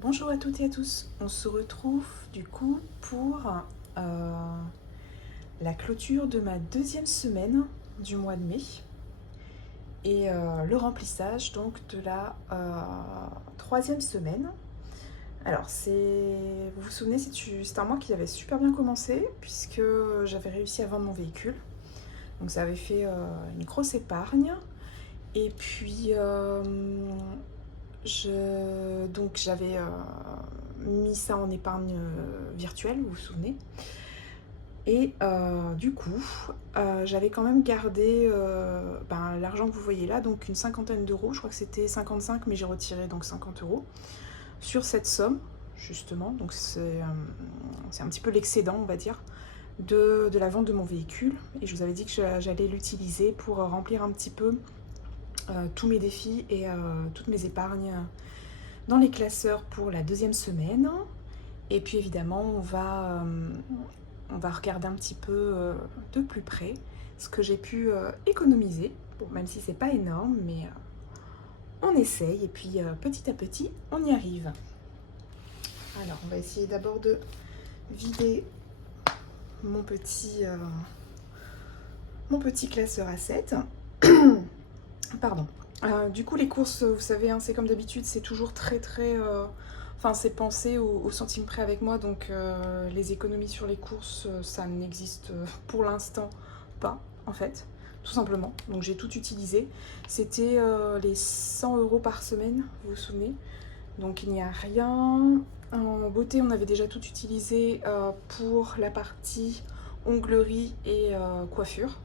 Bonjour à toutes et à tous, on se retrouve du coup pour la clôture de ma deuxième semaine du mois de mai et le remplissage donc de la troisième semaine. Alors vous vous souvenez, c'est un mois qui avait super bien commencé puisque j'avais réussi à vendre mon véhicule, donc ça avait fait une grosse épargne et puis donc j'avais mis ça en épargne virtuelle, vous vous souvenez. Et du coup, j'avais quand même gardé l'argent que vous voyez là, donc une cinquantaine d'euros. Je crois que c'était 55, mais j'ai retiré donc 50 euros sur cette somme, justement. Donc c'est un petit peu l'excédent, on va dire, de la vente de mon véhicule. Et je vous avais dit que j'allais l'utiliser pour remplir un petit peu tous mes défis et toutes mes épargnes dans les classeurs pour la deuxième semaine. Et puis évidemment, on va regarder un petit peu de plus près ce que j'ai pu économiser. Bon, même si c'est pas énorme, mais on essaye et puis petit à petit, on y arrive. Alors, on va essayer d'abord de vider mon petit classeur à 7. Pardon. Du coup, les courses, vous savez, hein, c'est comme d'habitude, c'est toujours très enfin, c'est pensé au centime près avec moi, donc les économies sur les courses, ça n'existe pour l'instant pas, en fait, tout simplement. Donc j'ai tout utilisé. C'était les 100 euros par semaine, vous vous souvenez. Donc il n'y a rien. En beauté, on avait déjà tout utilisé pour la partie onglerie et coiffure.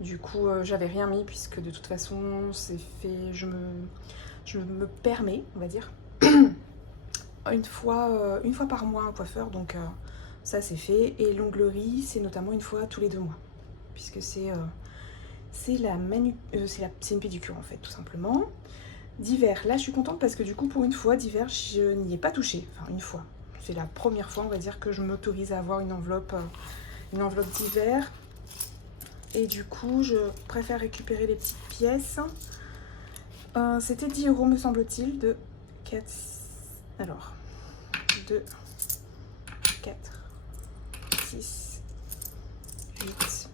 Du coup, j'avais rien mis puisque de toute façon, c'est fait. Je me permets, on va dire, une fois par mois un coiffeur. Donc ça, c'est fait. Et l'onglerie, c'est notamment une fois tous les 2 mois, puisque c'est une pédicure en fait, tout simplement. D'hiver, là, je suis contente parce que du coup, pour une fois, d'hiver, je n'y ai pas touché. Enfin, une fois. C'est la première fois, on va dire, que je m'autorise à avoir une enveloppe d'hiver. Et du coup, je préfère récupérer les petites pièces. C'était 10 euros, me semble-t-il, de 4... Alors, 2, 4, 6, 8,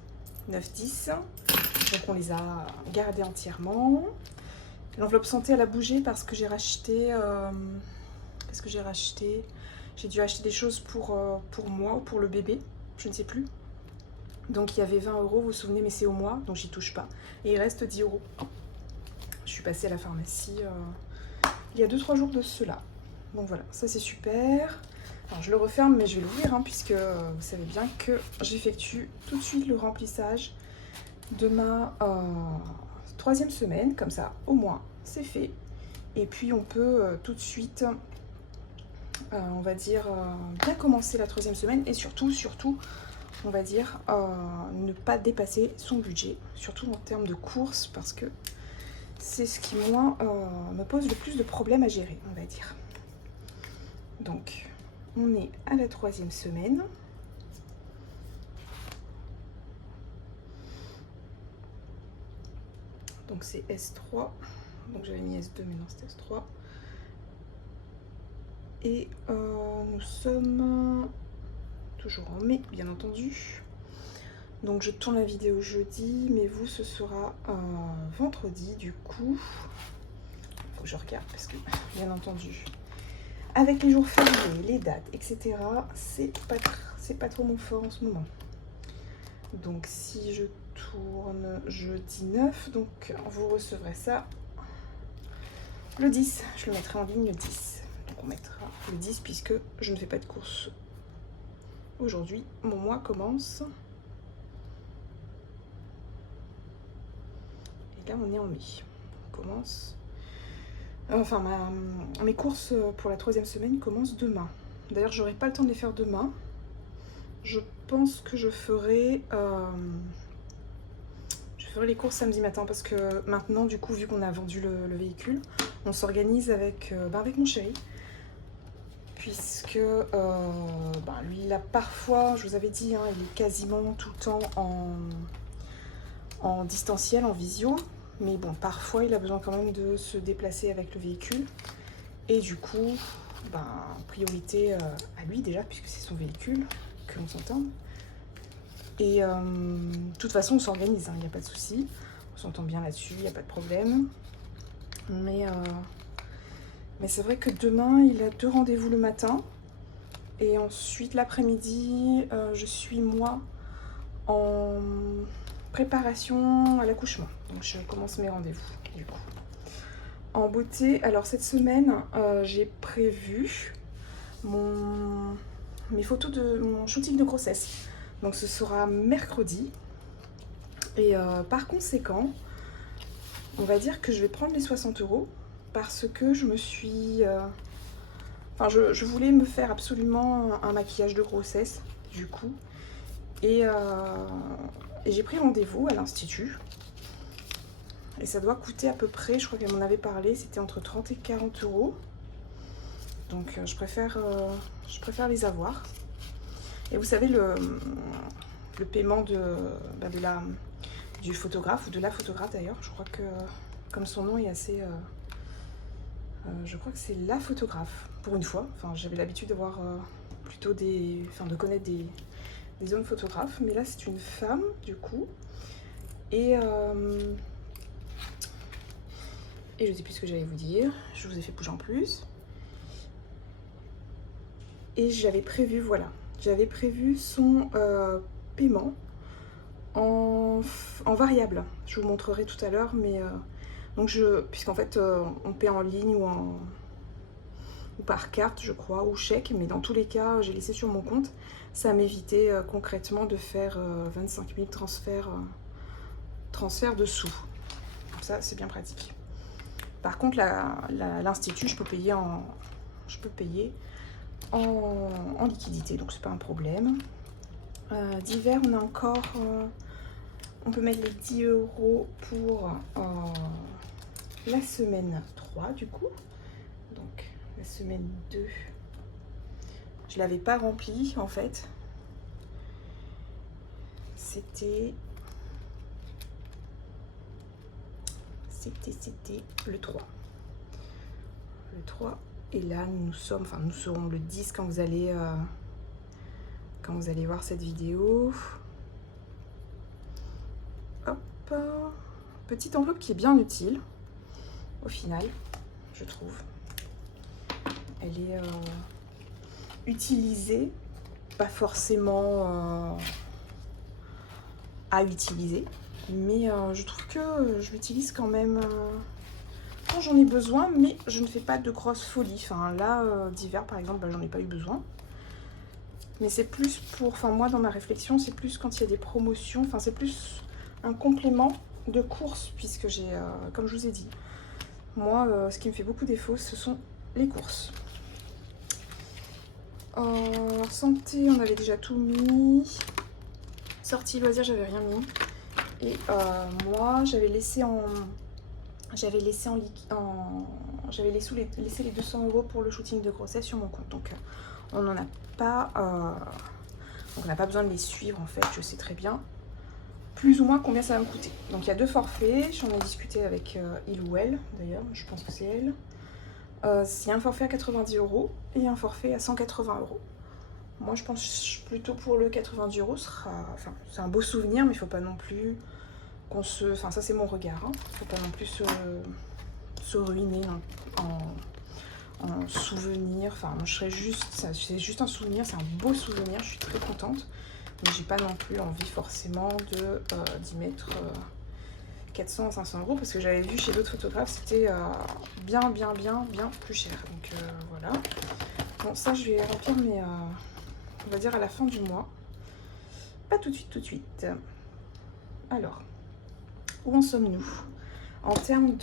9, 10. Donc on les a gardés entièrement. L'enveloppe santé, elle a bougé parce que j'ai racheté... Qu'est-ce que j'ai racheté? J'ai dû acheter des choses pour moi ou pour le bébé, je ne sais plus. Donc il y avait 20 euros, vous vous souvenez, mais c'est au mois, donc j'y touche pas. Et il reste 10 euros. Je suis passée à la pharmacie il y a 2-3 jours de cela. Donc voilà, ça c'est super. Alors je le referme, mais je vais l'ouvrir, hein, puisque vous savez bien que j'effectue tout de suite le remplissage de ma troisième semaine. Comme ça, au moins, c'est fait. Et puis on peut tout de suite, on va dire, bien commencer la troisième semaine. Et surtout, on va dire, ne pas dépasser son budget, surtout en termes de courses, parce que c'est ce qui, moi, me pose le plus de problèmes à gérer, on va dire. Donc, on est à la troisième semaine. Donc, c'est S3. Donc, j'avais mis S2, mais non, c'est S3. Et nous sommes toujours en mai, bien entendu. Donc, je tourne la vidéo jeudi, mais vous, ce sera vendredi, du coup. Il faut que je regarde, parce que, bien entendu, avec les jours fériés, les dates, etc., c'est pas trop mon fort en ce moment. Donc si je tourne jeudi 9, donc vous recevrez ça le 10. Je le mettrai en ligne le 10. Donc on mettra le 10 puisque je ne fais pas de course aujourd'hui. Mon mois commence. Et là on est en mai. On commence... Enfin, mes courses pour la troisième semaine commencent demain. D'ailleurs, j'aurai pas le temps de les faire demain. Je pense que je ferai les courses samedi matin parce que maintenant, du coup, vu qu'on a vendu le véhicule, on s'organise avec mon chéri. Puisque lui, il a parfois, je vous avais dit, hein, il est quasiment tout le temps en distanciel, en visio. Mais bon, parfois, il a besoin quand même de se déplacer avec le véhicule. Et du coup, ben, priorité à lui déjà, puisque c'est son véhicule, que l'on s'entende. Et de toute façon, on s'organise, hein, il n'y a pas de souci. On s'entend bien là-dessus, il n'y a pas de problème. Mais c'est vrai que demain, il a 2 rendez-vous le matin. Et ensuite, l'après-midi, je suis, moi, en préparation à l'accouchement. Donc, je commence mes rendez-vous, du coup. En beauté, alors cette semaine, j'ai prévu mes photos de mon shooting de grossesse. Donc, ce sera mercredi. Et par conséquent, on va dire que je vais prendre les 60 € parce que je me suis... Enfin, je voulais me faire absolument un maquillage de grossesse, du coup. Et j'ai pris rendez-vous à l'Institut. Et ça doit coûter à peu près, je crois qu'elle m'en avait parlé, c'était entre 30 et 40 €. Donc je préfère les avoir. Et vous savez, le paiement du photographe, ou de la photographe d'ailleurs, je crois que, comme son nom est assez... je crois que c'est la photographe, pour une fois. Enfin, j'avais l'habitude d'avoir plutôt de connaître des hommes photographes, mais là c'est une femme du coup. Et je sais plus ce que j'allais vous dire, je vous ai fait bouger en plus. Et j'avais prévu, voilà, j'avais prévu son paiement en variable. Je vous montrerai tout à l'heure, mais donc puisqu'en fait on paie en ligne ou par carte, je crois, ou chèque, mais dans tous les cas, j'ai laissé sur mon compte. Ça m'évitait concrètement de faire 25 000 transferts de sous. Donc ça, c'est bien pratique. Par contre, l'Institut, je peux payer en liquidité, donc c'est pas un problème. Divers, on a encore... on peut mettre les 10 € pour la semaine 3, du coup. Donc, la semaine 2, je l'avais pas rempli en fait. C'était le 3. Le 3. Et là, nous serons le 10 quand vous allez voir cette vidéo. Hop. Petite enveloppe qui est bien utile, au final, je trouve. Elle est utilisée, pas forcément à utiliser, mais je trouve que je l'utilise quand même quand j'en ai besoin, mais je ne fais pas de grosses folies. Enfin là, d'hiver par exemple, j'en ai pas eu besoin. Mais c'est plus pour, enfin moi dans ma réflexion, c'est plus quand il y a des promotions, enfin c'est plus un complément de course, puisque j'ai, comme je vous ai dit, moi ce qui me fait beaucoup défaut, ce sont les courses. Santé, on avait déjà tout mis. Sortie loisirs, j'avais rien mis. Et moi, j'avais laissé les 200 € pour le shooting de grossesse sur mon compte. Donc on n'en a pas, on n'a pas besoin de les suivre en fait. Je sais très bien plus ou moins combien ça va me coûter. Donc il y a 2 forfaits. J'en ai discuté avec il ou elle d'ailleurs. Je pense que c'est elle. Il y a un forfait à 90 € et un forfait à 180 €. Moi, je pense plutôt pour le 90 €, c'est un beau souvenir, mais il ne faut pas non plus qu'on se... Enfin, ça, c'est mon regard. Il ne faut pas non plus se ruiner en souvenir. Enfin, moi, c'est juste un souvenir, c'est un beau souvenir, je suis très contente. Mais j'ai pas non plus envie forcément d'y mettre 400 à 500 € parce que j'avais vu chez d'autres photographes, c'était bien plus cher. Donc voilà. Bon, ça, je vais remplir mes... on va dire à la fin du mois. Pas tout de suite. Alors, où en sommes-nous en termes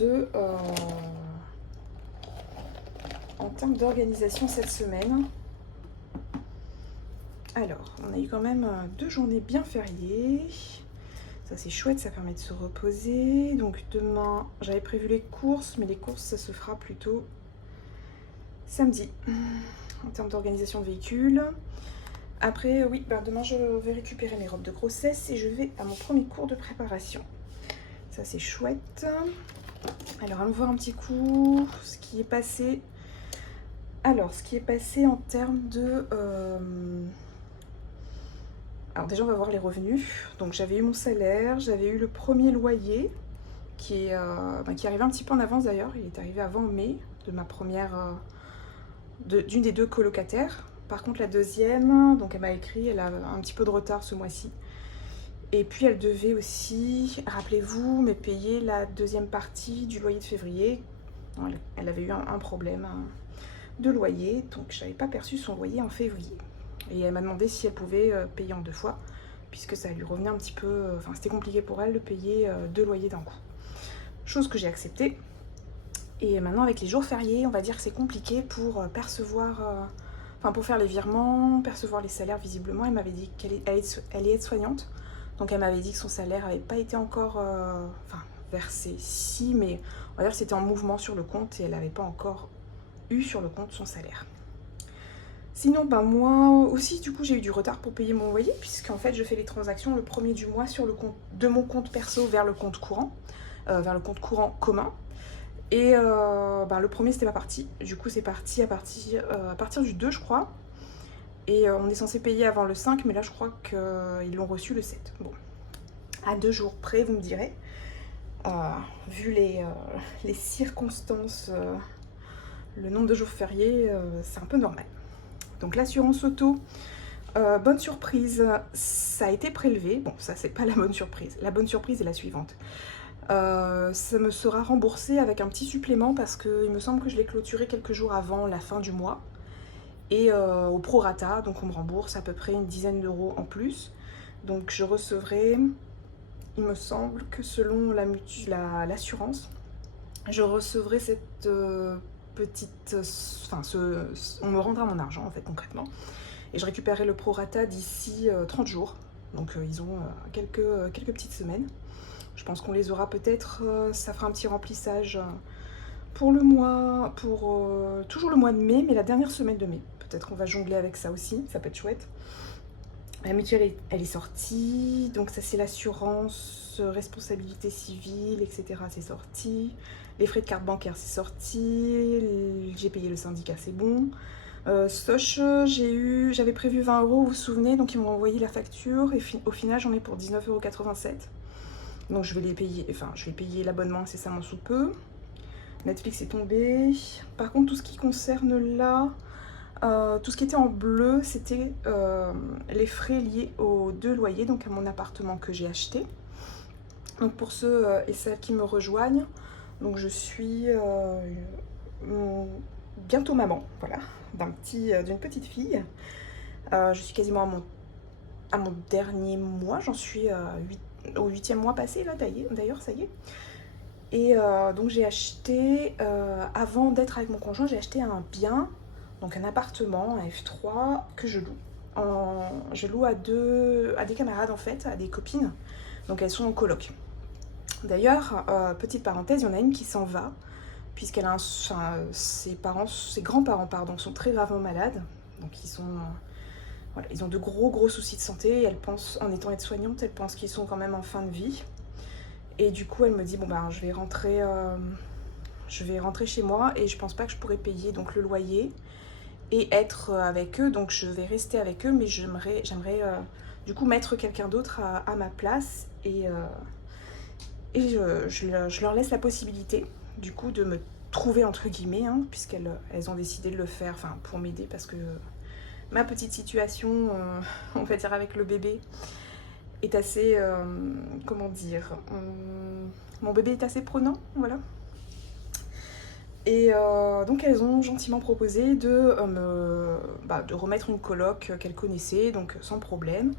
d'organisation cette semaine? Alors, on a eu quand même 2 journées bien fériées. Ça, c'est chouette, ça permet de se reposer. Donc demain, j'avais prévu les courses, mais les courses, ça se fera plutôt samedi. En termes d'organisation de véhicule. Après, oui, demain, je vais récupérer mes robes de grossesse et je vais à mon premier cours de préparation. Ça, c'est chouette. Alors, allons voir un petit coup ce qui est passé Alors, ce qui est passé en termes de... Alors déjà, on va voir les revenus. Donc j'avais eu mon salaire, j'avais eu le premier loyer, qui arrivait un petit peu en avance d'ailleurs. Il est arrivé avant mai de ma première... d'une des 2 colocataires. Par contre, la deuxième, donc elle m'a écrit, elle a un petit peu de retard ce mois-ci. Et puis elle devait aussi, rappelez-vous, me payer la deuxième partie du loyer de février. Elle avait eu un problème de loyer, donc je n'avais pas perçu son loyer en février. Et elle m'a demandé si elle pouvait payer en 2 fois, puisque ça lui revenait un petit peu... Enfin, c'était compliqué pour elle de payer 2 loyers d'un coup. Chose que j'ai acceptée. Et maintenant, avec les jours fériés, on va dire que c'est compliqué pour percevoir... Enfin, pour faire les virements, percevoir les salaires visiblement. Elle m'avait dit qu'elle est aide-soignante. Donc elle m'avait dit que son salaire n'avait pas été encore versé, si, mais on va dire que c'était en mouvement sur le compte et elle n'avait pas encore eu sur le compte son salaire. Sinon, moi aussi, du coup, j'ai eu du retard pour payer mon loyer, puisqu'en fait, je fais les transactions le premier du mois sur le compte de mon compte perso vers le compte courant commun. Et le premier, c'était pas parti. Du coup, c'est parti à partir du 2, je crois. Et on est censé payer avant le 5, mais là, je crois qu'ils l'ont reçu le 7. Bon, à 2 jours près, vous me direz. Vu les circonstances, le nombre de jours fériés, c'est un peu normal. Donc l'assurance auto, bonne surprise, ça a été prélevé. Bon, ça c'est pas la bonne surprise. La bonne surprise est la suivante. Ça me sera remboursé avec un petit supplément parce qu'il me semble que je l'ai clôturé quelques jours avant la fin du mois. Et au prorata, donc on me rembourse à peu près une dizaine d'euros en plus. Donc je recevrai, il me semble que selon l'assurance, je recevrai cette petite... on me rendra mon argent en fait concrètement. Et je récupérerai le prorata d'ici 30 jours. Donc ils ont quelques petites semaines. Je pense qu'on les aura peut-être, ça fera un petit remplissage pour le mois, toujours le mois de mai, mais la dernière semaine de mai. Peut-être qu'on va jongler avec ça aussi, ça peut être chouette. La mutuelle, elle est sortie, donc ça c'est l'assurance, responsabilité civile, etc. C'est sorti. Les frais de carte bancaire, c'est sorti. J'ai payé le syndicat, c'est bon. Soch, j'avais prévu 20 euros, vous vous souvenez, donc ils m'ont envoyé la facture et au final j'en ai pour 19,87 €. Donc je vais payer l'abonnement incessamment sous peu. Netflix est tombé. Par contre, tout ce qui concerne là, tout ce qui était en bleu, c'était les frais liés aux 2 loyers, donc à mon appartement que j'ai acheté. Donc pour ceux et celles qui me rejoignent, donc je suis bientôt maman, voilà, d'une petite fille. Je suis quasiment à mon dernier mois, j'en suis au 8e mois passé là d'ailleurs, ça y est. Et donc j'ai acheté, avant d'être avec mon conjoint, j'ai acheté un bien, donc un appartement, un F3 que je loue. Je loue à des camarades en fait, à des copines, donc elles sont en coloc. D'ailleurs, petite parenthèse, il y en a une qui s'en va, puisqu'elle a ses grands-parents sont très gravement malades, donc ils ont de gros soucis de santé, et elle pense, en étant aide-soignante, elle pense qu'ils sont quand même en fin de vie. Et du coup, elle me dit, je vais rentrer chez moi et je pense pas que je pourrai payer donc le loyer et être avec eux. Donc je vais rester avec eux, mais j'aimerais du coup mettre quelqu'un d'autre à ma place. Et je leur laisse la possibilité du coup de me trouver entre guillemets, hein, puisqu'elles ont décidé de le faire pour m'aider parce que ma petite situation, on va dire avec le bébé, est assez, comment dire, mon bébé est assez prenant, voilà. Et donc elles ont gentiment proposé de remettre une coloc qu'elles connaissaient, donc sans problème.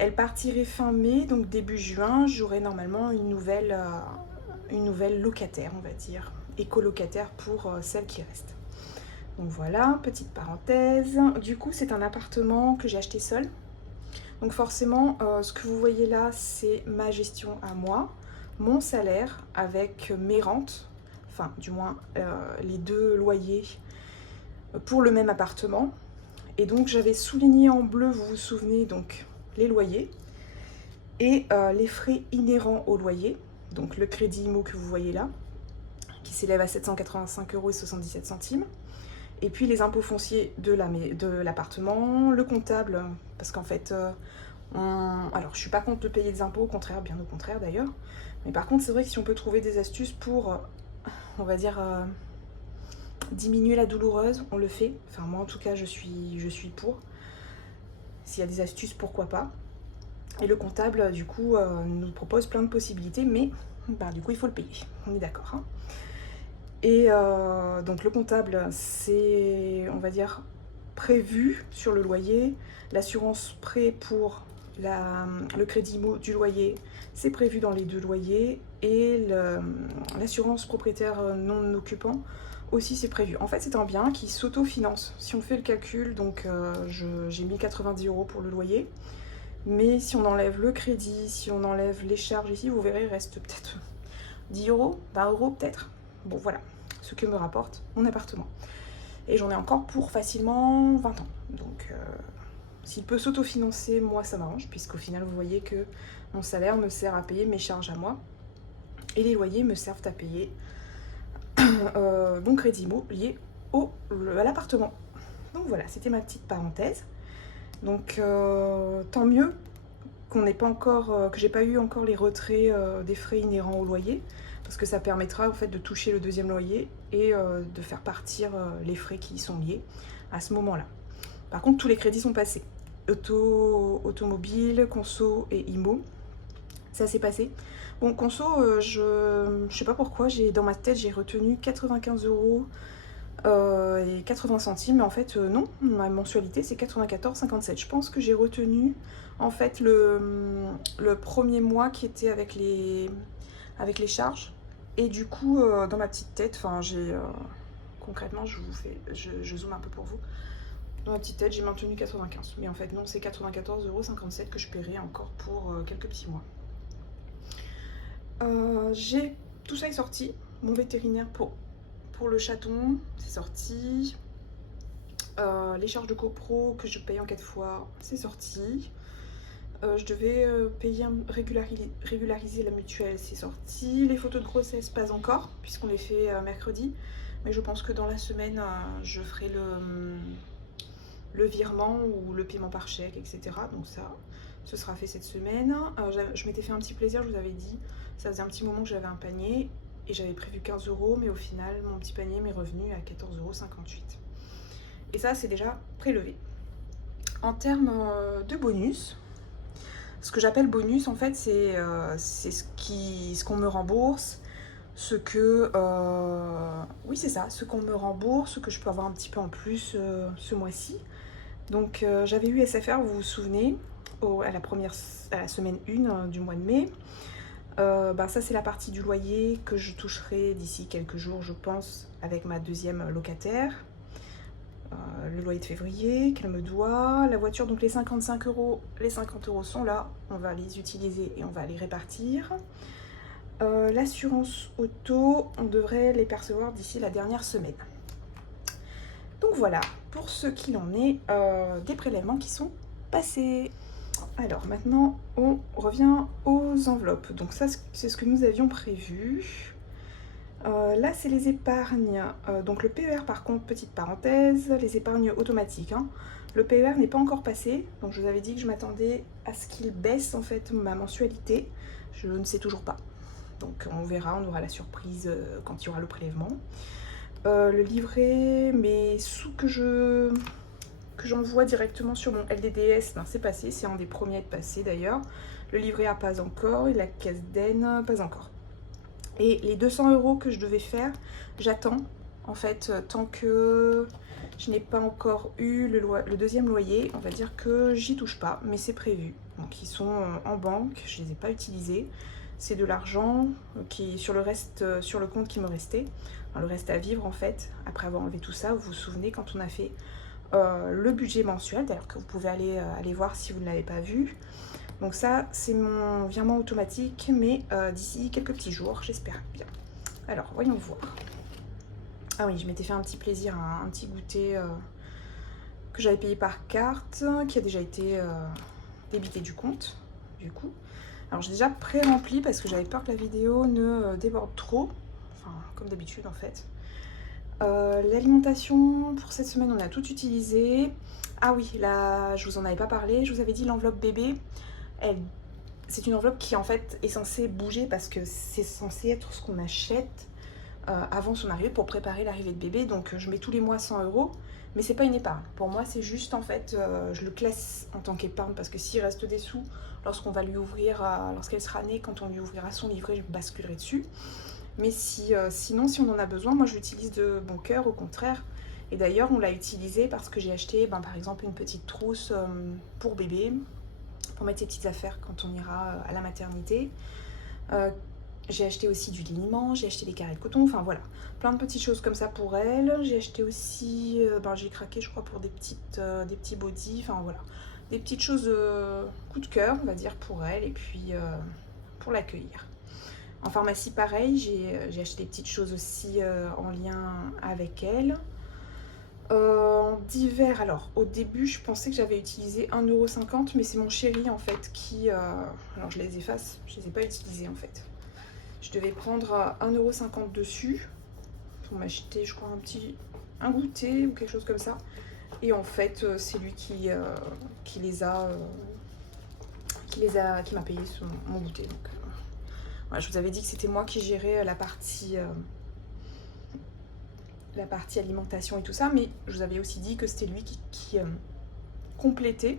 Elle partirait fin mai, donc début juin, j'aurai normalement une nouvelle locataire, on va dire, et colocataire pour celle qui reste. Donc voilà, petite parenthèse. Du coup, c'est un appartement que j'ai acheté seul. Donc forcément, ce que vous voyez là, c'est ma gestion à moi, mon salaire avec mes rentes, enfin du moins les 2 loyers pour le même appartement. Et donc j'avais souligné en bleu, vous vous souvenez, donc les loyers et les frais inhérents au loyer, donc le crédit IMO que vous voyez là, qui s'élève à 785,77 €. Et puis les impôts fonciers de l'appartement, le comptable, parce qu'en fait, alors je suis pas contre de payer des impôts, au contraire, bien au contraire d'ailleurs. Mais par contre, c'est vrai que si on peut trouver des astuces pour, on va dire, diminuer la douloureuse, on le fait. Enfin moi en tout cas, je suis pour. S'il y a des astuces, pourquoi pas. Et le comptable, du coup, nous propose plein de possibilités, mais bah, du coup, il faut le payer. On est d'accord, hein. Et donc le comptable, c'est, on va dire, prévu sur le loyer. L'assurance prêt pour le crédit IMO du loyer, c'est prévu dans les 2 loyers. Et l'assurance propriétaire non occupant aussi, c'est prévu. En fait, c'est un bien qui s'autofinance. Si on fait le calcul, donc j'ai mis 90 € pour le loyer. Mais si on enlève le crédit, si on enlève les charges ici, vous verrez, il reste peut-être 10 €, 20 € peut-être. Bon voilà, ce que me rapporte mon appartement. Et j'en ai encore pour facilement 20 ans. Donc s'il peut s'autofinancer, moi ça m'arrange, puisqu'au final vous voyez que mon salaire me sert à payer mes charges à moi. Et les loyers me servent à payer mon crédit IMO lié à l'appartement. Donc voilà, c'était ma petite parenthèse. Donc tant mieux qu'on n'ait pas encore, que j'ai pas eu encore les retraits des frais inhérents au loyer, parce que ça permettra en fait de toucher le 2e loyer et de faire partir les frais qui y sont liés à ce moment-là. Par contre, tous les crédits sont passés. Automobile, conso et IMO, ça s'est passé. Bon, conso, je sais pas pourquoi, dans ma tête j'ai retenu 95 € et 80 centimes, mais en fait non, ma mensualité c'est 94,57. Je pense que j'ai retenu en fait le premier mois qui était avec les charges, et du coup dans ma petite tête, enfin j'ai concrètement, je zoome un peu pour vous, dans ma petite tête j'ai maintenu 95, mais en fait non, c'est 94,57 € que je paierai encore pour quelques petits mois. Tout ça est sorti, mon vétérinaire pour le chaton, c'est sorti. Les charges de copro que je paye en 4 fois, c'est sorti. Je devais régulariser la mutuelle, c'est sorti. Les photos de grossesse, pas encore, puisqu'on les fait mercredi. Mais je pense que dans la semaine, je ferai le virement ou le paiement par chèque, etc. Donc ça, ce sera fait cette semaine. Je m'étais fait un petit plaisir, je vous avais dit. Ça faisait un petit moment que j'avais un panier. Et j'avais prévu 15 €, mais au final, mon petit panier m'est revenu à 14,58 €. Et ça, c'est déjà prélevé. En termes de bonus, ce que j'appelle bonus, en fait, c'est ce qu'on me rembourse, oui, c'est ça, ce qu'on me rembourse, ce que je peux avoir un petit peu en plus ce mois-ci. Donc, j'avais eu SFR, vous vous souvenez, à la semaine 1 du mois de mai. Ça c'est la partie du loyer que je toucherai d'ici quelques jours, je pense, avec ma 2e locataire. Le loyer de février qu'elle me doit, la voiture, donc les 55 €, les 50 € sont là, on va les utiliser et on va les répartir. L'assurance auto, on devrait les percevoir d'ici la dernière semaine. Donc voilà, pour ce qu'il en est des prélèvements qui sont passés. Alors maintenant, on revient aux enveloppes. Donc ça, c'est ce que nous avions prévu. Là, c'est les épargnes. Donc le PER, par contre, petite parenthèse, les épargnes automatiques, hein. Le PER n'est pas encore passé. Donc je vous avais dit que je m'attendais à ce qu'il baisse en fait ma mensualité. Je ne sais toujours pas. Donc on verra, on aura la surprise quand il y aura le prélèvement. Le livret, mes sous que j'envoie directement sur mon LDDS, ben, c'est passé, c'est un des premiers à être passé d'ailleurs. Le livret A, pas encore, et la caisse d'Aisne, pas encore. Et les 200 € que je devais faire, j'attends, en fait, tant que je n'ai pas encore eu le 2e loyer, on va dire que j'y touche pas, mais c'est prévu. Donc ils sont en banque, je les ai pas utilisés. C'est de l'argent qui est sur le compte qui me restait. Enfin, le reste à vivre en fait, après avoir enlevé tout ça. Vous vous souvenez quand on a fait le budget mensuel, d'ailleurs que vous pouvez aller voir si vous ne l'avez pas vu. Donc ça, c'est mon virement automatique, mais d'ici quelques petits jours, j'espère bien. Alors, voyons voir. Ah oui, je m'étais fait un petit plaisir, un petit goûter que j'avais payé par carte, qui a déjà été débité du compte, du coup. Alors j'ai déjà pré-rempli parce que j'avais peur que la vidéo ne déborde trop, enfin comme d'habitude en fait. L'alimentation pour cette semaine, on a tout utilisé. Ah oui, là, je vous en avais pas parlé. Je vous avais dit l'enveloppe bébé. C'est une enveloppe qui en fait est censée bouger parce que c'est censé être ce qu'on achète avant son arrivée pour préparer l'arrivée de bébé. Donc je mets tous les mois 100 €, mais c'est pas une épargne. Pour moi, c'est juste en fait, je le classe en tant qu'épargne parce que s'il reste des sous, lorsqu'on va lui ouvrir, lorsqu'elle sera née, quand on lui ouvrira son livret, je basculerai dessus. Mais sinon, si on en a besoin, moi je l'utilise de bon cœur, au contraire. Et d'ailleurs, on l'a utilisé parce que j'ai acheté par exemple une petite trousse pour bébé, pour mettre ses petites affaires quand on ira à la maternité. J'ai acheté aussi du liniment, j'ai acheté des carrés de coton, enfin voilà, plein de petites choses comme ça pour elle. J'ai acheté aussi, j'ai craqué je crois pour des petits bodys, enfin voilà, des petites choses coup de cœur on va dire pour elle et puis pour l'accueillir. En pharmacie pareil, j'ai acheté des petites choses aussi en lien avec elle. En d'hiver, alors au début je pensais que j'avais utilisé 1,50 €, mais c'est mon chéri en fait qui... alors je les efface, je les ai pas utilisés en fait. Je devais prendre 1,50 € dessus pour m'acheter je crois un goûter ou quelque chose comme ça. Et en fait c'est lui qui m'a payé mon goûter. Donc, voilà, je vous avais dit que c'était moi qui gérais la partie alimentation et tout ça, mais je vous avais aussi dit que c'était lui qui complétait,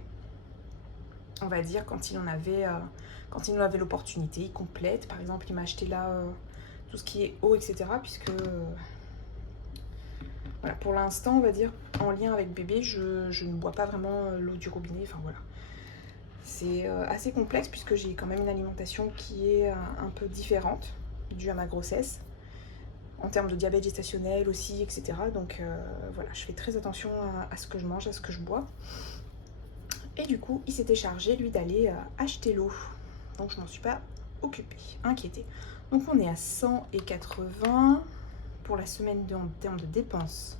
on va dire, quand il en avait l'opportunité, il complète. Par exemple, il m'a acheté là tout ce qui est eau, etc. Puisque, voilà, pour l'instant, on va dire, en lien avec bébé, je ne bois pas vraiment l'eau du robinet, enfin voilà. C'est assez complexe puisque j'ai quand même une alimentation qui est un peu différente, due à ma grossesse. En termes de diabète gestationnel aussi, etc. Donc voilà, je fais très attention à ce que je mange, à ce que je bois. Et du coup, il s'était chargé, lui, d'aller acheter l'eau. Donc je m'en suis pas occupée, inquiétée. Donc on est à 180 pour la semaine en termes de dépenses.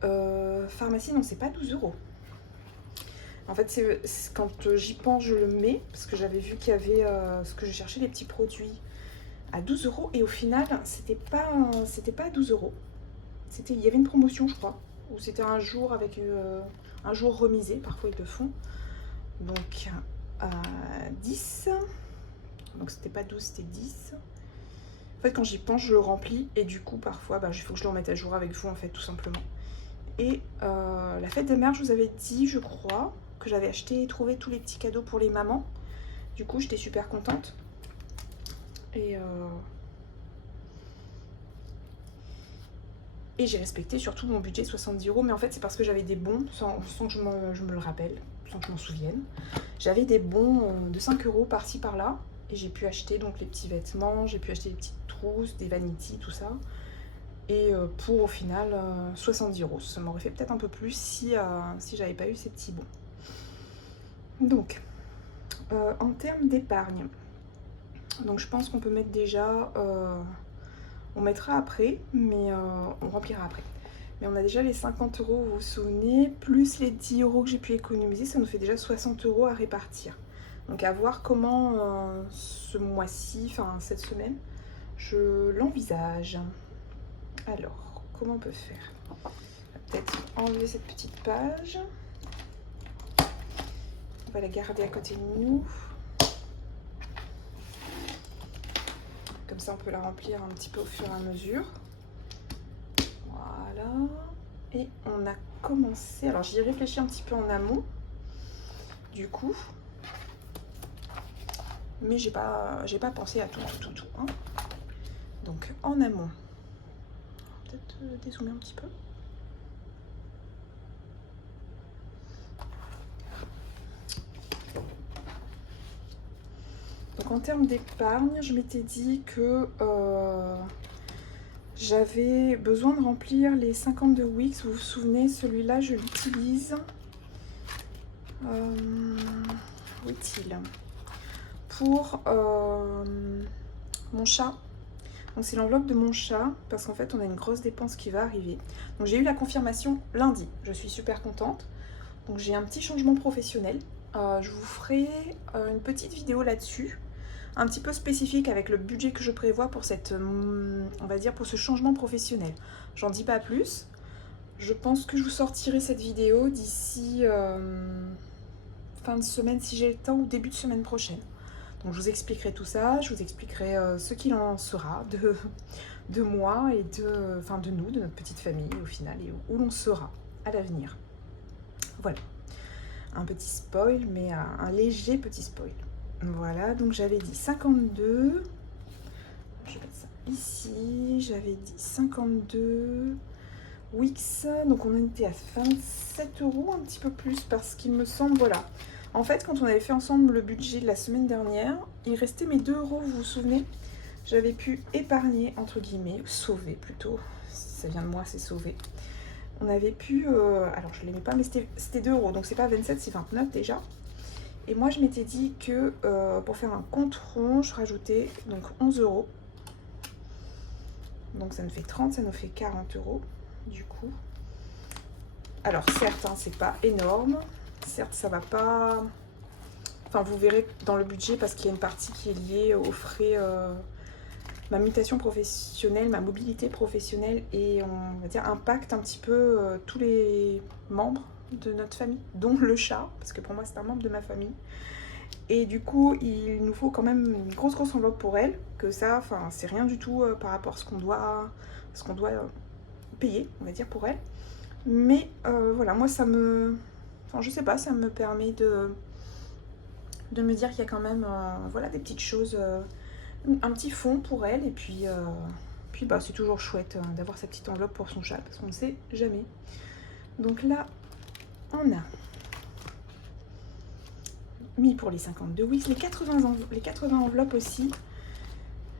Pharmacie, non, c'est pas 12 €. En fait, c'est quand j'y pense, je le mets, parce que j'avais vu qu'il y avait ce que je cherchais, les petits produits à 12 € et au final c'était pas 12 €. Il y avait une promotion je crois, ou c'était un jour avec un jour remisé, parfois ils le font. Donc 10, donc c'était pas 12, c'était 10. En fait quand j'y pense je le remplis et du coup parfois il faut que je le remette à jour avec vous en fait tout simplement. Et la fête des mères, je vous avais dit je crois que j'avais acheté et trouvé tous les petits cadeaux pour les mamans. Du coup j'étais super contente. Et j'ai respecté surtout mon budget 70 €, mais en fait c'est parce que j'avais des bons, sans que je me le rappelle, sans que je m'en souvienne. J'avais des bons de 5 € par-ci par-là, et j'ai pu acheter donc les petits vêtements, j'ai pu acheter des petites trousses, des vanities, tout ça. Et pour au final 70 €. Ça m'aurait fait peut-être un peu plus si j'avais pas eu ces petits bons. Donc, en termes d'épargne, donc je pense qu'on peut mettre déjà, on mettra après, mais on remplira après. Mais on a déjà les 50 €, vous vous souvenez, plus les 10 € que j'ai pu économiser, ça nous fait déjà 60 € à répartir. Donc à voir comment ce mois-ci, enfin cette semaine, je l'envisage. Alors, comment on peut faire? On va peut-être enlever cette petite page. On va la garder à côté de nous. Comme ça, on peut la remplir un petit peu au fur et à mesure. Voilà. Et on a commencé... Alors, j'y ai réfléchi un petit peu en amont, du coup. Mais j'ai pas pensé à tout. Hein. Donc, en amont. Peut-être dézoomer un petit peu. Donc, en termes d'épargne, je m'étais dit que j'avais besoin de remplir les 50 de Wix. Vous vous souvenez, celui-là, je l'utilise. Où est-il? Pour mon chat. Donc c'est l'enveloppe de mon chat, parce qu'en fait on a une grosse dépense qui va arriver. Donc j'ai eu la confirmation lundi, je suis super contente. Donc j'ai un petit changement professionnel. Je vous ferai une petite vidéo là-dessus. un petit peu spécifique avec le budget que je prévois pour cette, on va dire, pour ce changement professionnel. J'en dis pas plus. Je pense que je vous sortirai cette vidéo d'ici fin de semaine si j'ai le temps ou début de semaine prochaine. Donc je vous expliquerai tout ça, je vous expliquerai ce qu'il en sera de moi et de nous, de notre petite famille au final, et où l'on sera à l'avenir. Voilà, un petit spoil, mais un léger petit spoil. Voilà, donc j'avais dit 52, je vais mettre ça ici, j'avais dit 52 Wix, donc on était à 27 €, un petit peu plus, parce qu'il me semble, voilà. En fait, quand on avait fait ensemble le budget de la semaine dernière, il restait mes 2 €, vous vous souvenez? J'avais pu épargner, entre guillemets, sauver plutôt, si ça vient de moi, c'est sauver. On avait pu, alors je ne l'aimais pas, mais c'était 2 €, donc c'est pas 27, c'est 29 déjà. Et moi, je m'étais dit que pour faire un compte rond, je rajoutais donc 11 €. Donc ça nous fait 30, ça nous fait 40 € du coup. Alors certes, hein, c'est pas énorme. Certes, ça va pas... Enfin, vous verrez dans le budget parce qu'il y a une partie qui est liée aux frais... ma mutation professionnelle, ma mobilité professionnelle et on va dire impacte un petit peu tous les membres de notre famille, dont le chat, parce que pour moi c'est un membre de ma famille. Et du coup, il nous faut quand même une grosse enveloppe pour elle, que ça, enfin, c'est rien du tout par rapport à ce qu'on doit, payer, on va dire, pour elle. Mais voilà, moi ça me... Enfin, je sais pas, ça me permet de me dire qu'il y a quand même voilà, des petites choses, un petit fond pour elle. Et puis bah, c'est toujours chouette d'avoir sa petite enveloppe pour son chat, parce qu'on ne sait jamais. Donc là, on a mis pour les 52 Wix, les 80 enveloppes aussi.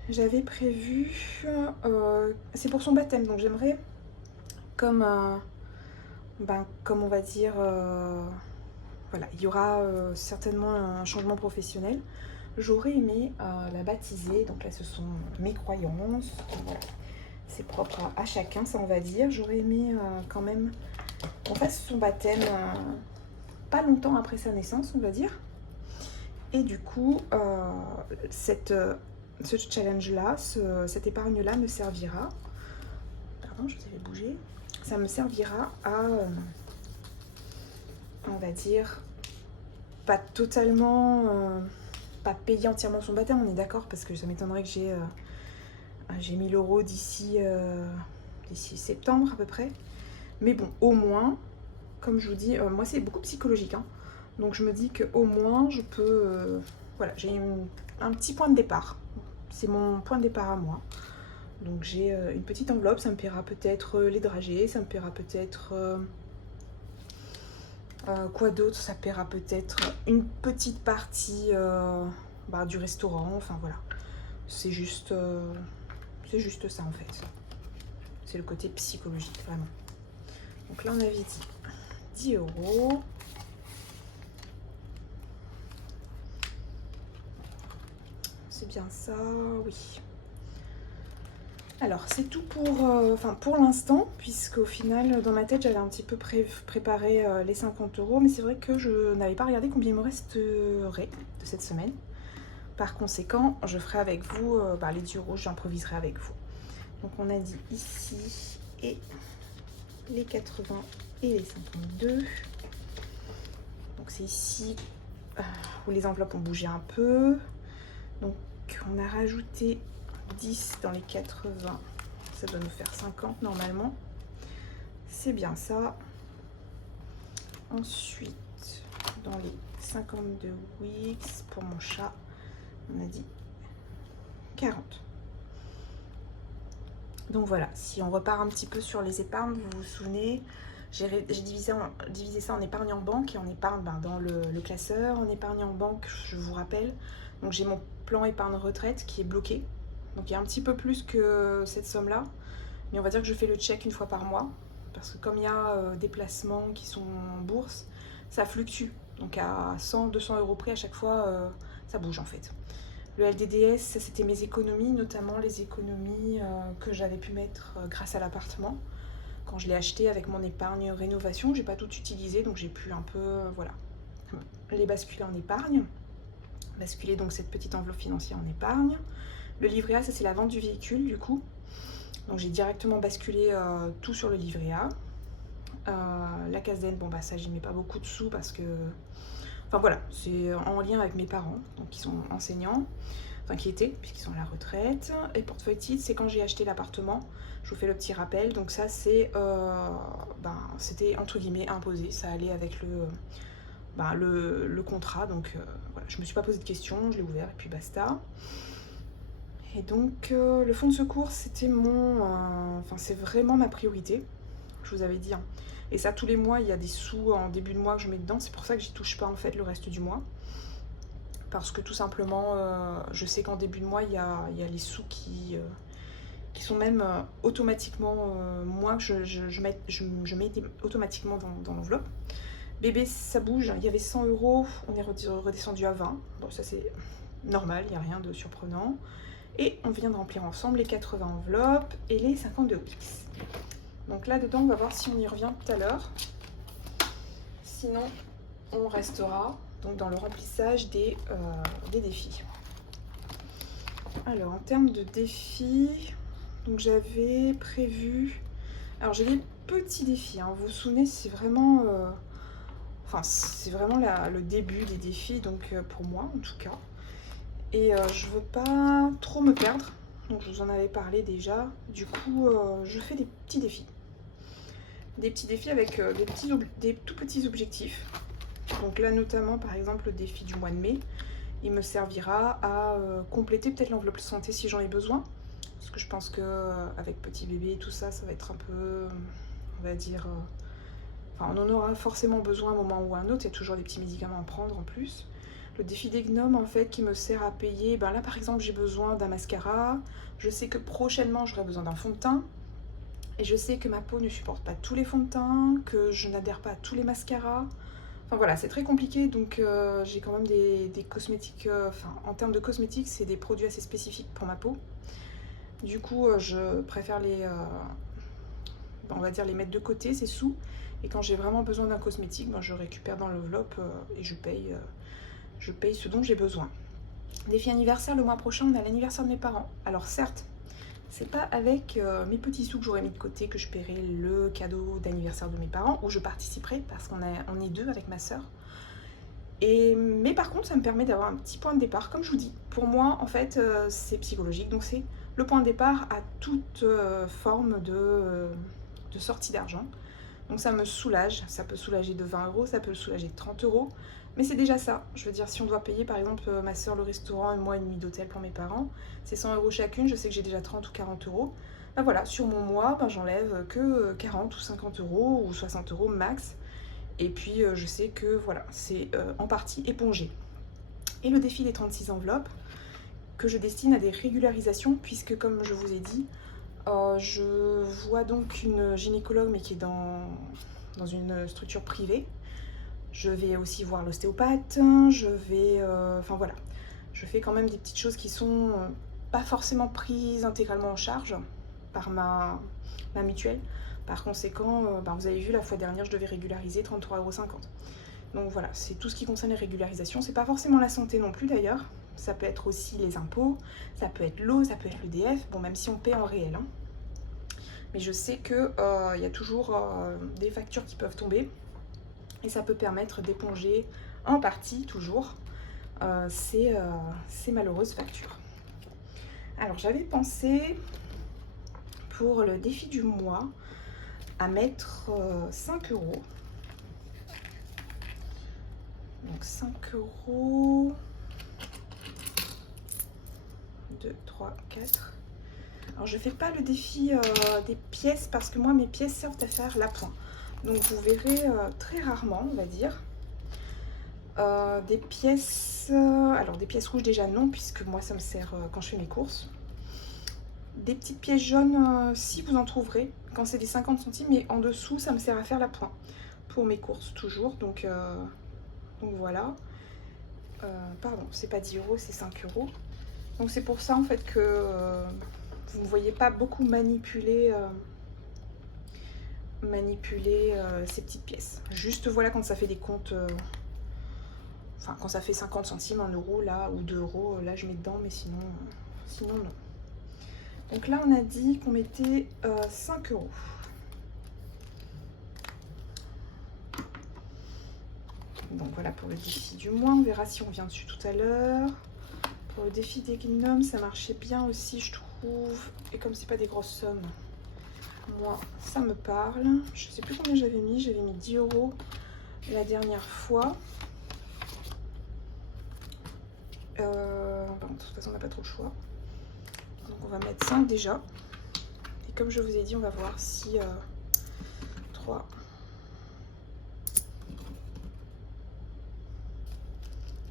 J'avais prévu, c'est pour son baptême, donc j'aimerais comme on va dire, voilà, il y aura certainement un changement professionnel. J'aurais aimé la baptiser, donc là ce sont mes croyances, voilà. C'est propre à chacun, ça on va dire. J'aurais aimé quand même qu'on fasse son baptême pas longtemps après sa naissance, on va dire. Et du coup, ce challenge-là, cette épargne-là me servira... Pardon, je vous avais bougé. Ça me servira à, on va dire, pas totalement... pas payer entièrement son baptême, on est d'accord, parce que ça m'étonnerait que j'ai 1000 € d'ici septembre à peu près. Mais bon, au moins, comme je vous dis, moi c'est beaucoup psychologique, hein. Donc je me dis qu'au moins je peux... voilà, j'ai un petit point de départ. C'est mon point de départ à moi. Donc j'ai une petite enveloppe, ça me paiera peut-être les dragées, ça me paiera peut-être... quoi d'autre? Ça paiera peut-être une petite partie du restaurant, enfin voilà. C'est juste ça en fait. C'est le côté psychologique, vraiment. Donc là on avait dit 10 €. C'est bien ça, oui. Alors c'est tout pour l'instant, puisqu'au final dans ma tête j'avais un petit peu préparé les 50 €, mais c'est vrai que je n'avais pas regardé combien il me resterait de cette semaine. Par conséquent, je ferai avec vous les 10 €, j'improviserai avec vous. Donc on a dit ici et les 80 et les 52. Donc c'est ici où les enveloppes ont bougé un peu. Donc on a rajouté 10 dans les 80, ça doit nous faire 50 normalement. C'est bien ça. Ensuite, dans les 52 Wix pour mon chat, on a dit 40. Donc voilà, si on repart un petit peu sur les épargnes, vous vous souvenez, j'ai divisé ça en épargne en banque et en épargne dans le classeur. En épargne en banque, je vous rappelle, donc j'ai mon plan épargne retraite qui est bloqué. Donc il y a un petit peu plus que cette somme-là, mais on va dire que je fais le check une fois par mois, parce que comme il y a des placements qui sont en bourse, ça fluctue. Donc à 100-200 € près à chaque fois, ça bouge en fait. Le LDDS, ça c'était mes économies, notamment les économies que j'avais pu mettre grâce à l'appartement. Quand je l'ai acheté avec mon épargne rénovation, j'ai pas tout utilisé, donc j'ai pu un peu, voilà, les basculer en épargne. basculer donc cette petite enveloppe financière en épargne. Le livret A, ça c'est la vente du véhicule du coup. Donc j'ai directement basculé tout sur le livret A. La CASDEN, bon bah ça j'y mets pas beaucoup de sous parce que... Enfin voilà, c'est en lien avec mes parents, donc qui sont enseignants, enfin qui étaient, puisqu'ils sont à la retraite. Et portefeuille titre, c'est quand j'ai acheté l'appartement, je vous fais le petit rappel, donc ça c'est... c'était entre guillemets imposé, ça allait avec le contrat, donc voilà, je me suis pas posé de questions, je l'ai ouvert et puis basta. Et donc le fonds de secours, c'était c'est vraiment ma priorité, je vous avais dit. Hein. Et ça, tous les mois, il y a des sous en début de mois que je mets dedans. C'est pour ça que j'y touche pas en fait le reste du mois. Parce que tout simplement, je sais qu'en début de mois, il y a les sous qui sont même automatiquement, moi, je mets automatiquement dans l'enveloppe. Bébé, ça bouge. Il y avait 100 €, on est redescendu à 20. Bon, ça c'est normal, il n'y a rien de surprenant. Et on vient de remplir ensemble les 80 enveloppes et les 52 Wix. Donc là dedans on va voir si on y revient tout à l'heure. Sinon on restera donc dans le remplissage des défis. Alors en termes de défis, donc j'avais prévu... Alors j'ai des petits défis, hein. Vous vous souvenez, c'est vraiment... c'est vraiment le début des défis, donc pour moi en tout cas. Et je veux pas trop me perdre, donc je vous en avais parlé déjà. Du coup je fais des petits défis. Des petits défis avec des tout petits objectifs. Donc là notamment par exemple le défi du mois de mai, il me servira à compléter peut-être l'enveloppe santé si j'en ai besoin. Parce que je pense que avec petit bébé et tout ça, ça va être un peu, on va dire, on en aura forcément besoin à un moment ou à un autre, il y a toujours des petits médicaments à prendre en plus. Le défi des gnomes en fait qui me sert à payer, là par exemple j'ai besoin d'un mascara, je sais que prochainement j'aurai besoin d'un fond de teint. Et je sais que ma peau ne supporte pas tous les fonds de teint, que je n'adhère pas à tous les mascaras. Enfin voilà, c'est très compliqué, donc j'ai quand même des cosmétiques... en termes de cosmétiques, c'est des produits assez spécifiques pour ma peau. Du coup, je préfère on va dire les mettre de côté, ces sous. Et quand j'ai vraiment besoin d'un cosmétique, je récupère dans l'enveloppe et je paye ce dont j'ai besoin. Défi anniversaire, le mois prochain, on a l'anniversaire de mes parents. Alors certes, c'est pas avec mes petits sous que j'aurais mis de côté que je paierai le cadeau d'anniversaire de mes parents, où je participerai parce qu'on est deux avec ma soeur. Mais par contre, ça me permet d'avoir un petit point de départ. Comme je vous dis, pour moi, en fait, c'est psychologique. Donc c'est le point de départ à toute forme de sortie d'argent. Donc ça me soulage. Ça peut soulager de 20 €, ça peut soulager de 30 €. Mais c'est déjà ça. Je veux dire, si on doit payer par exemple ma soeur le restaurant et moi une nuit d'hôtel pour mes parents, c'est 100 € chacune, je sais que j'ai déjà 30 ou 40 €. Voilà, sur mon mois, j'enlève que 40 ou 50 € ou 60 € max. Et puis je sais que voilà, c'est en partie épongé. Et le défi des 36 enveloppes, que je destine à des régularisations, puisque comme je vous ai dit, je vois donc une gynécologue, mais qui est dans une structure privée. Je vais aussi voir l'ostéopathe, je vais... voilà. Je fais quand même des petites choses qui sont pas forcément prises intégralement en charge par ma mutuelle. Par conséquent, vous avez vu, la fois dernière, je devais régulariser 33,50 €. Donc voilà, c'est tout ce qui concerne les régularisations. C'est pas forcément la santé non plus d'ailleurs. Ça peut être aussi les impôts, ça peut être l'eau, ça peut être l'EDF. Bon, même si on paie en réel. Hein. Mais je sais qu'il y a toujours des factures qui peuvent tomber. Et ça peut permettre d'éponger en partie, toujours, ces malheureuses factures. Alors j'avais pensé, pour le défi du mois, à mettre 5 €. Donc 5 €, 2, 3, 4. Alors je fais pas le défi des pièces parce que moi mes pièces servent à faire l'appoint. Donc vous verrez très rarement, on va dire. Des pièces... alors des pièces rouges déjà non, puisque moi ça me sert quand je fais mes courses. Des petites pièces jaunes, si vous en trouverez, quand c'est des 50 centimes, mais en dessous ça me sert à faire l'appoint. Pour mes courses toujours, donc voilà. Pardon, c'est pas 10 €, c'est 5 €. Donc c'est pour ça en fait que vous ne voyez pas beaucoup manipuler ces petites pièces. Juste voilà quand ça fait des comptes Enfin, quand ça fait 50 centimes, 1 euro, là, ou 2 euros, là, je mets dedans, mais sinon, sinon non. Donc là, on a dit qu'on mettait 5 euros. Donc voilà pour le défi du mois. On verra si on vient dessus tout à l'heure. Pour le défi des gnomes, ça marchait bien aussi, je trouve. Et comme c'est pas des grosses sommes, moi, ça me parle. Je sais plus combien j'avais mis. J'avais mis 10 euros la dernière fois. Bon, de toute façon, on n'a pas trop le choix. Donc on va mettre 5 déjà. Et comme je vous ai dit, on va voir si 3...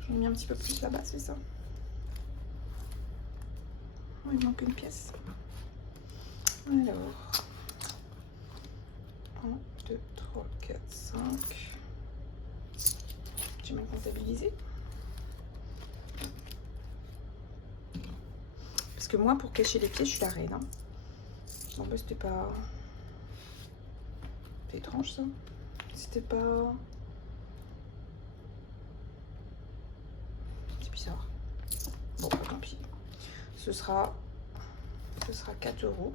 J'en ai mis un petit peu plus là-bas, c'est ça. Oh, il manque une pièce. Alors, 1, 2, 3, 4, 5. J'ai même comptabilisé. Parce que moi, pour cacher les pieds, je suis la reine. Hein. Bon, bah, c'était pas... C'est étrange, ça. C'était pas... C'est bizarre. Bon, bah, tant pis. Ce sera 4 euros.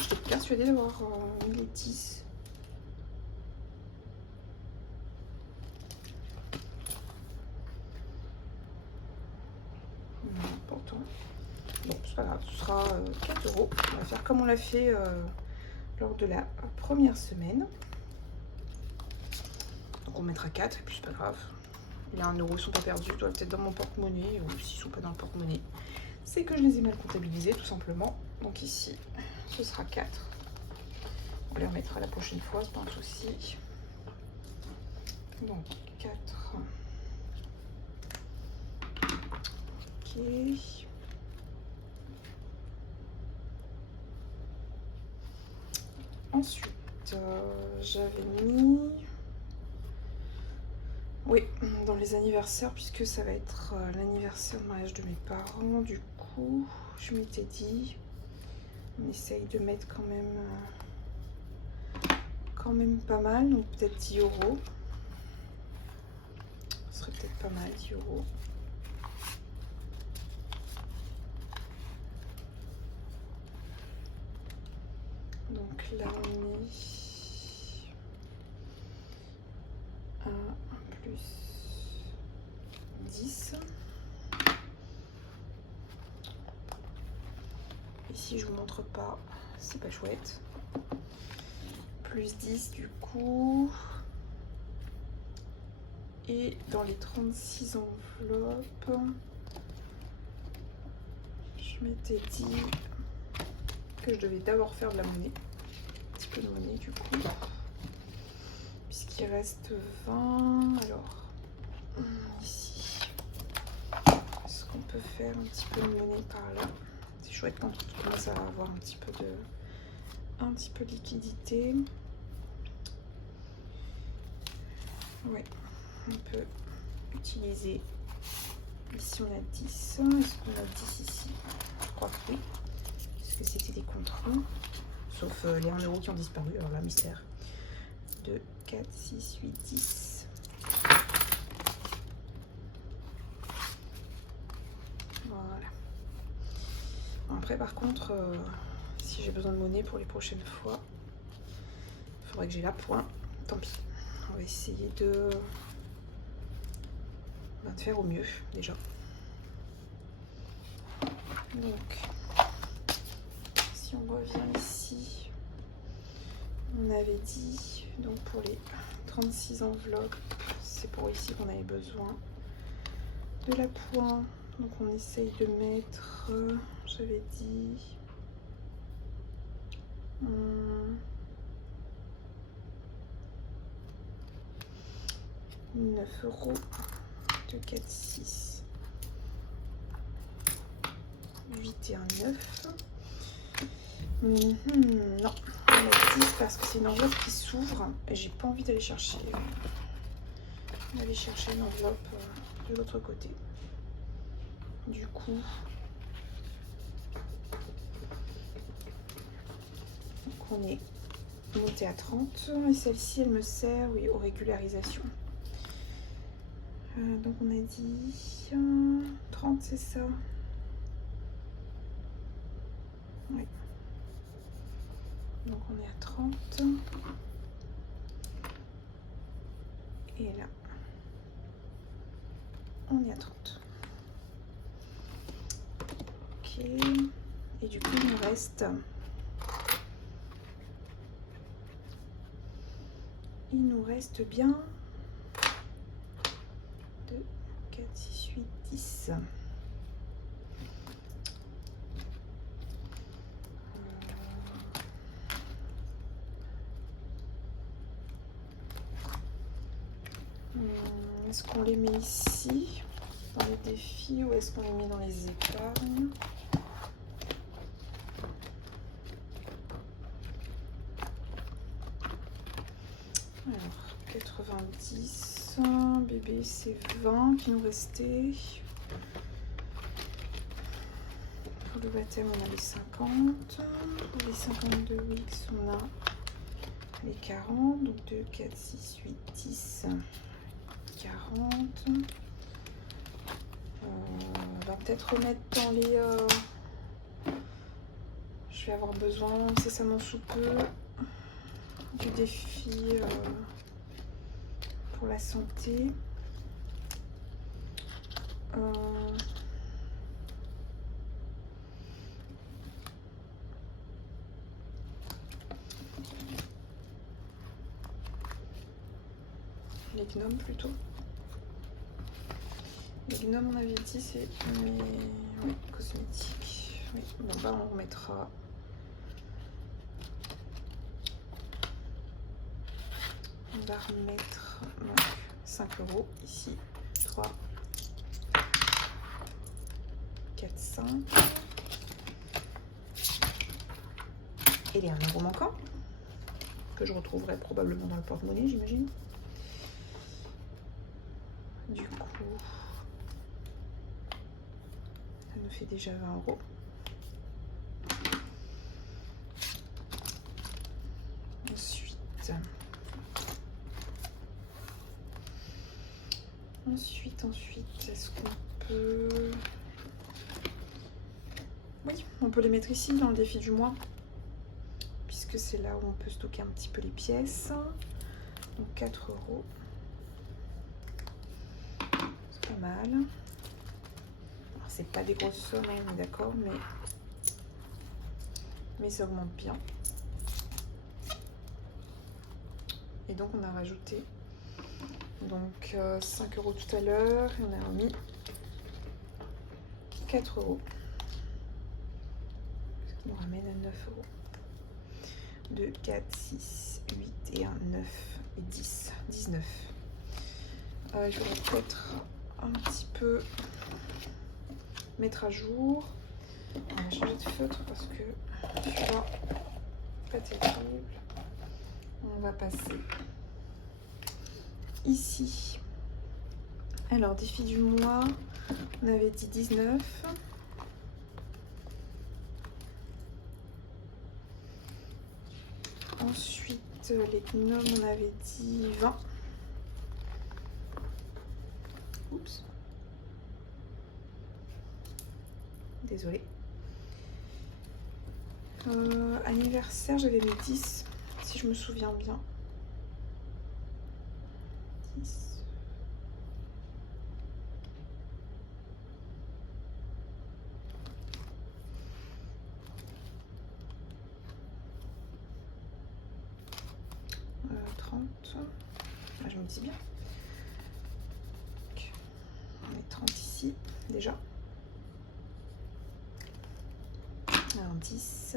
J'étais persuadée d'avoir mis les 10. Pourtant. Bon, c'est pas grave, ce sera 4 euros. On va faire comme on l'a fait lors de la première semaine. Donc on mettra 4 et puis c'est pas grave. Les 1 euro, ils sont pas perdus, ils doivent être dans mon porte-monnaie, ou s'ils sont pas dans le porte-monnaie, c'est que je les ai mal comptabilisés tout simplement. Donc ici, ce sera 4. On les remettra la prochaine fois, c'est pas un souci. Donc 4. Ok. Ensuite, j'avais mis... Oui, dans les anniversaires, puisque ça va être l'anniversaire de mariage de mes parents, du coup, je m'étais dit, on essaye de mettre quand même pas mal, donc peut-être 10 euros. Ce serait peut-être pas mal, 10 euros. Donc là, on met 1 plus 10. Ici, je vous montre pas, c'est pas chouette. Plus 10 du coup. Et dans les 36 enveloppes, je m'étais dit que je devais d'abord faire de la monnaie. Un petit peu de monnaie du coup. Puisqu'il reste 20. Alors, ici, est-ce qu'on peut faire un petit peu de monnaie par là? C'est chouette quand on commence à avoir un petit peu de liquidité. Oui, on peut utiliser. Ici on a 10. Est-ce qu'on a 10 ici? Je crois que oui. Parce que c'était des contrôles. Sauf les 1 euro qui ont disparu. Alors là, mystère. 2, 4, 6, 8, 10. Voilà. Après, par contre, si j'ai besoin de monnaie pour les prochaines fois, il faudrait que j'ai la pointe. Tant pis. On va essayer de faire au mieux déjà. Donc, si on revient ici, on avait dit, donc pour les 36 enveloppes, c'est pour ici qu'on avait besoin de la pointe. Donc on essaye de mettre, j'avais dit, 9 euros, 2, 4, 6, 8 et 1, 9. Non, on a 10 parce que c'est une enveloppe qui s'ouvre et j'ai pas envie d'aller chercher une enveloppe de l'autre côté. Du coup, donc on est monté à 30 et celle-ci elle me sert, oui, aux régularisations. Donc on a dit 30, c'est ça? Oui. Donc on est à 30. Et là, on est à 30. Ok. Et du coup, il nous reste... bien 2, 4, 6, 8, 10. Est-ce qu'on les met ici dans les défis ou est-ce qu'on les met dans les épargnes? Alors, 90, bébé c'est 20 qui nous restait. Pour le baptême on a les 50. Pour les 52 weeks on a les 40. Donc 2, 4, 6, 8, 10, 40. On va peut-être remettre dans les... je vais avoir besoin incessamment sous peu du défi pour la santé. Les gnomes plutôt. Les gnomes on avait dit c'est oui, cosmétiques. Oui. Bon bah on remettra. On va remettre donc, 5 € ici. 3, 4, 5. Et les 1 € manquant, que je retrouverai probablement dans le porte-monnaie, j'imagine. Du coup, ça nous fait déjà 20 €. Ensuite, est-ce qu'on peut... Oui, on peut les mettre ici dans le défi du mois, puisque c'est là où on peut stocker un petit peu les pièces. Donc 4 €. C'est pas mal. C'est pas des grosses sommes, on est d'accord, mais ça augmente bien. Et donc on a rajouté donc 5 € tout à l'heure et on a remis 4 €. Ce qui nous ramène à 9 €. 2, 4, 6, 8 et 1, 9 et 10, 19. Il faudrait peut-être un petit peu mettre à jour. On va changer de feutre parce que celui-là, pas terrible. On va passer ici. Alors, défi du mois, on avait dit 19. Ensuite, les gnomes, on avait dit 20. Oups. Désolée. Anniversaire, j'avais mis 10, si je me souviens bien. 10. Ah, je me dis bien. Donc, on met 30 ici, déjà. Alors 10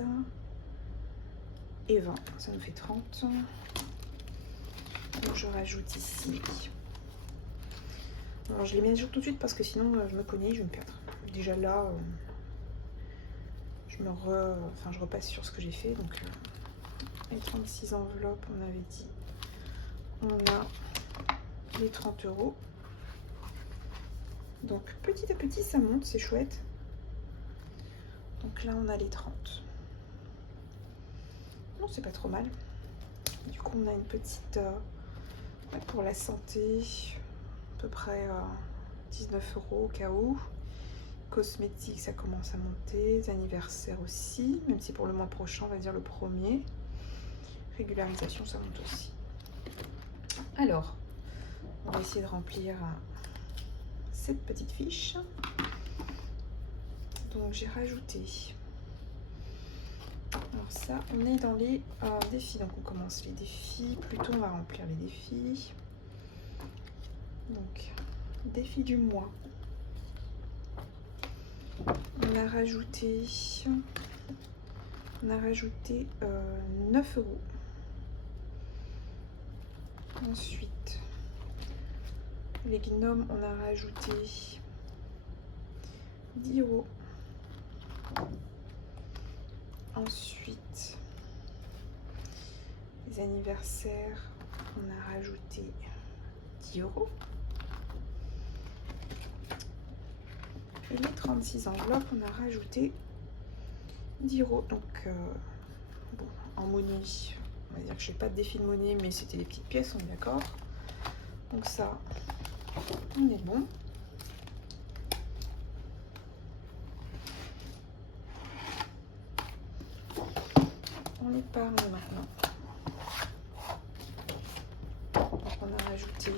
et 20, ça nous fait 30. Donc je rajoute ici. Alors je les mets à jour tout de suite parce que sinon je me connais, je vais me perdre. Déjà là, je repasse sur ce que j'ai fait. Donc les 36 enveloppes, on avait dit. On a les 30 €. Donc petit à petit ça monte, c'est chouette. Donc là on a les 30. Non, c'est pas trop mal. Du coup on a une petite pour la santé, peu près 19 € au cas où. Cosmétiques, ça commence à monter. Les anniversaires aussi, même si pour le mois prochain, on va dire le premier. Régularisation, ça monte aussi. Alors, on va essayer de remplir cette petite fiche. Donc, j'ai rajouté. Alors ça, on est dans les défis. Donc, on commence les défis. Plutôt, on va remplir les défis. Donc, défi du mois. On a rajouté 9 €. Ensuite, les gnomes, on a rajouté 10 €. Ensuite, les anniversaires, on a rajouté 10 €. Et les 36 enveloppes, on a rajouté 10 €. Donc, bon, en monnaie, on va dire que je n'ai pas de défi de monnaie, mais c'était des petites pièces, on est d'accord. Donc ça, on est bon. On épargne maintenant. Donc on a rajouté...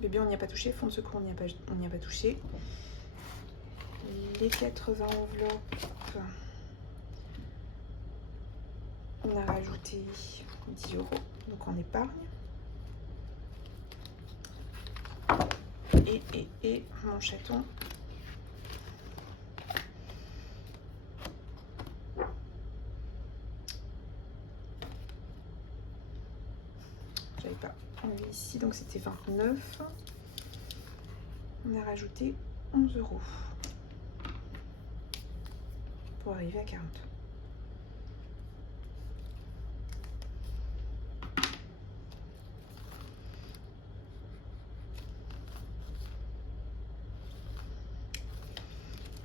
Bébé, on n'y a pas touché. Fonds de secours, on n'y a pas touché. Les 80 enveloppes, on a rajouté 10 €, donc en épargne. Et mon chaton. J'avais pas enlevé ici, donc c'était 29. On a rajouté 11 € pour arriver à 40.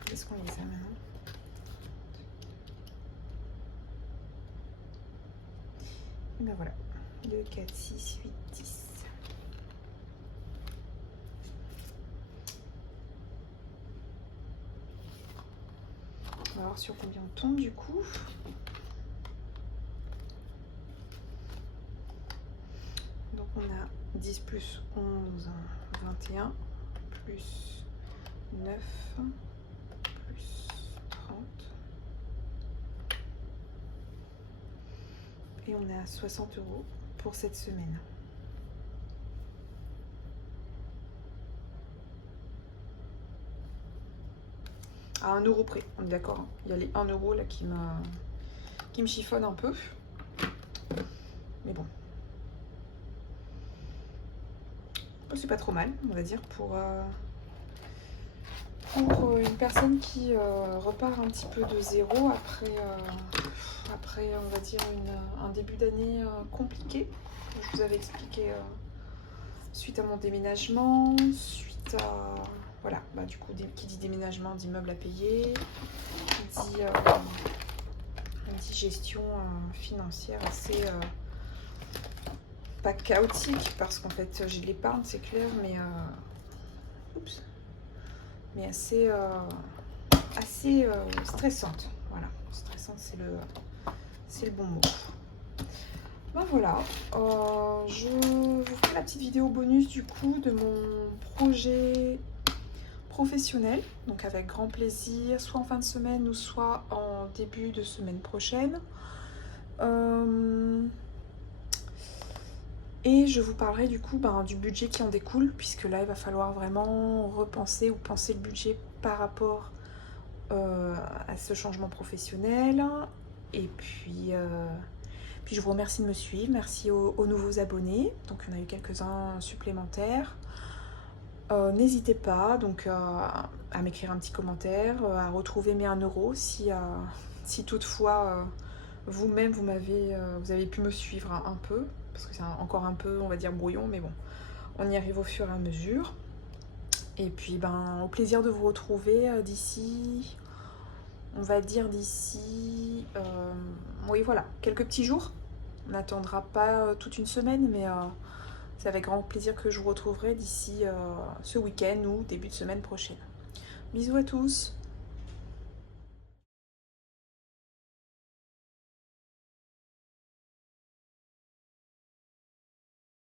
Qu'est-ce qu'on les a maintenant? Et ben voilà, 2, 4, 6, 8, 10. On va voir sur combien on tombe du coup. Donc on a 10 plus 11, 21, plus 9, plus 30. Et on est à 60 € pour cette semaine. À 1 € près, on est d'accord. Il y a les 1 € là qui me chiffonne un peu. Mais bon. C'est pas trop mal, on va dire, pour une personne qui repart un petit peu de zéro après on va dire, un début d'année compliqué. Je vous avais expliqué suite à mon déménagement, suite à... Voilà, bah, du coup, qui dit déménagement, d'immeuble à payer, dit gestion financière assez... pas chaotique, parce qu'en fait, j'ai de l'épargne, c'est clair, mais... mais assez stressante. Voilà, stressante, c'est le bon mot. Ben voilà, je vous fais la petite vidéo bonus du coup de mon projet professionnel, donc avec grand plaisir, soit en fin de semaine ou soit en début de semaine prochaine. Et je vous parlerai du coup du budget qui en découle, puisque là il va falloir vraiment repenser ou penser le budget par rapport à ce changement professionnel. Et puis je vous remercie de me suivre, merci aux nouveaux abonnés, donc il y en a eu quelques-uns supplémentaires. N'hésitez pas donc à m'écrire un petit commentaire, à retrouver mes 1 € si toutefois vous-même vous avez pu me suivre un peu, parce que c'est encore un peu, on va dire, brouillon, mais bon, on y arrive au fur et à mesure. Et puis au plaisir de vous retrouver d'ici, on va dire oui voilà, quelques petits jours. On n'attendra pas toute une semaine, mais C'est avec grand plaisir que je vous retrouverai d'ici ce week-end ou début de semaine prochaine. Bisous à tous!